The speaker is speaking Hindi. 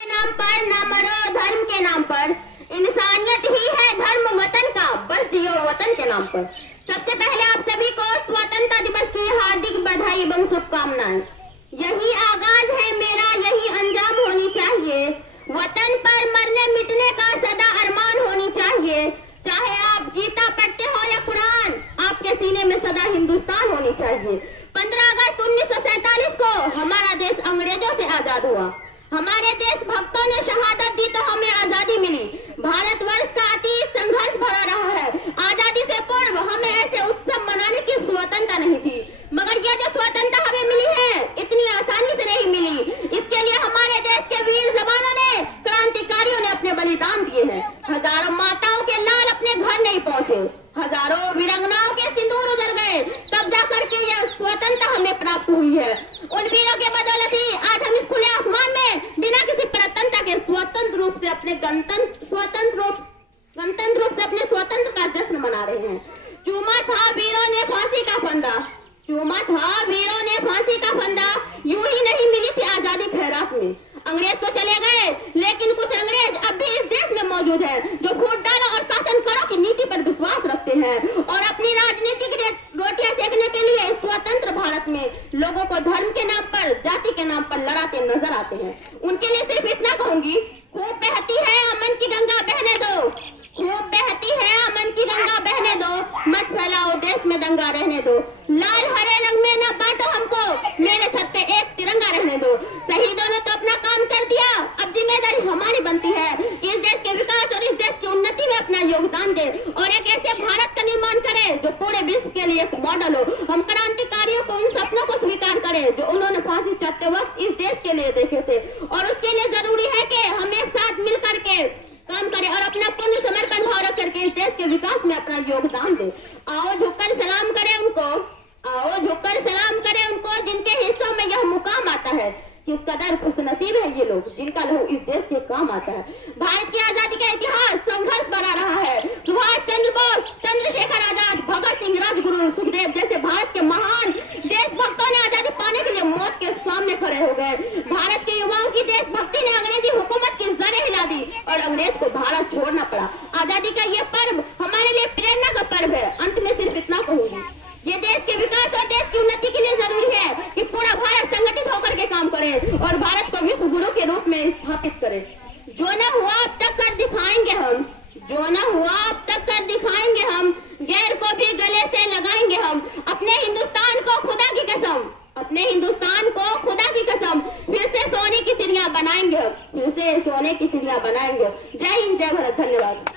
नाम पर न मरो धर्म के नाम पर, इंसानियत ही है धर्म वतन का, बस जियो वतन के नाम पर। सबसे पहले आप सभी को स्वतंत्रता दिवस की हार्दिक बधाई एवं शुभकामनाएं। यही आगाज है मेरा, यही अंजाम होनी चाहिए। वतन पर मरने मिटने का सदा अरमान होनी चाहिए। चाहे आप गीता पढ़ते हो या कुरान, आपके सीने में सदा हिंदुस्तान होनी चाहिए। 15 अगस्त 1947 को हमारा देश अंग्रेजों से आजाद हुआ। हमारे देश भक्तों ने शहादत दी तो हमें आजादी मिली। भारतवर्ष का अतीत संघर्ष भरा रहा है। आजादी से पूर्व हमें ऐसे उत्सव मनाने की स्वतंत्रता नहीं थी, मगर यह जो स्वतंत्रता हमें मिली है इतनी आसानी से नहीं मिली। इसके लिए हमारे देश के वीर जवानों ने, क्रांतिकारियों ने अपने बलिदान दिए हैं। हजारों माताओं के लाल अपने घर नहीं पहुंचे, हजारों वीरांगनाओं के सिंदूर उजड़ गए, तब जाकर के यह स्वतंत्रता हमें प्राप्त हुई है। उन वीरों के बदौलत ही आज हम इस खुले आसमान में बिना किसी प्रतंत्रता के स्वतंत्र रूप से अपने गणतंत्र से अपने स्वतंत्र का जश्न मना रहे हैं। चूमा था वीरों ने फांसी का फंदा, चूमा था वीरों ने फांसी का फंदा, यूं ही नहीं मिली थी आजादी खैरात में। अंग्रेज तो चले गए, लेकिन कुछ अंग्रेज अब भी इस देश में मौजूद हैं, जो फूट डालो और शासन करो की नीति पर विश्वास रखते हैं और अपनी राजनीतिक रोटियां सेकने के लिए स्वतंत्र भारत में लोगों को धर्म के नाम पर, जाति के नाम पर लड़ाते नजर आते हैं। उनके लिए सिर्फ इतना कहूंगी, खूब बहती है अमन की गंगा बहने दो, खूब बहती है अमन की गंगा बहने दो, मत फैलाओ देश में दंगा रहने दो। लाल हरे रंग में न बांटो हमको, मेरे छत पे एक तिरंगा रहने दो। शहीदों ने तो अपना काम कर दिया, अब जिम्मेदारी हमारी बनती है इस देश के विकास और इस देश की उन्नति में अपना योगदान दे और एक ऐसे भारत का निर्माण करे जो पूरे विश्व के लिए एक मॉडल हो। हम क्रांतिकारियों को उन सपनों को स्वीकार करें जो उन्होंने फांसी चढ़ते वक्त इस देश के लिए देखे थे, और उसके लिए जरूरी है कि हम एक साथ मिल करके काम करें और अपना पूर्ण समर्पण भाव रख करके इस देश के विकास में अपना योगदान दे। आओ झुककर सलाम करें उनको, आओ झुककर सलाम करें उनको जिनके हिस्सों में यह मुकाम आता है। किस कदर खुशनसीब है ये लोग जिनका लहू इस देश के काम आता है। भारत की आजादी का इतिहास संघर्ष भरा रहा है। सुभाष चंद्र बोस, चंद्रशेखर आजाद, भगत सिंह, राजगुरु, सुखदेव जैसे भारत के महान देशभक्तों ने आजादी पाने के लिए मौत के सामने खड़े हो गए। भारत के युवाओं की देशभक्ति ने अंग्रेजी हुकूमत की जड़ें हिला दी और अंग्रेज को भारत छोड़ना पड़ा। आजादी का ये पर्व हमारे लिए प्रेरणा का पर्व है। अंत में सिर्फ इतना कहूंगी, ये देश के विकास और देश की उन्नति के लिए जरूरी है कि पूरा भारत संगठित होकर के काम करे और भारत को विश्व गुरु के रूप में स्थापित करे। जो न हुआ अब तक कर दिखाएंगे हम, जो न हुआ अब तक कर दिखाएंगे हम, गैर को भी गले से लगाएंगे हम। अपने हिंदुस्तान को खुदा की कसम, अपने हिंदुस्तान को खुदा की कसम, फिर से सोने की चिड़िया बनाएंगे, फिर से सोने की चिड़िया बनाएंगे। जय हिंद, जय भारत, धन्यवाद।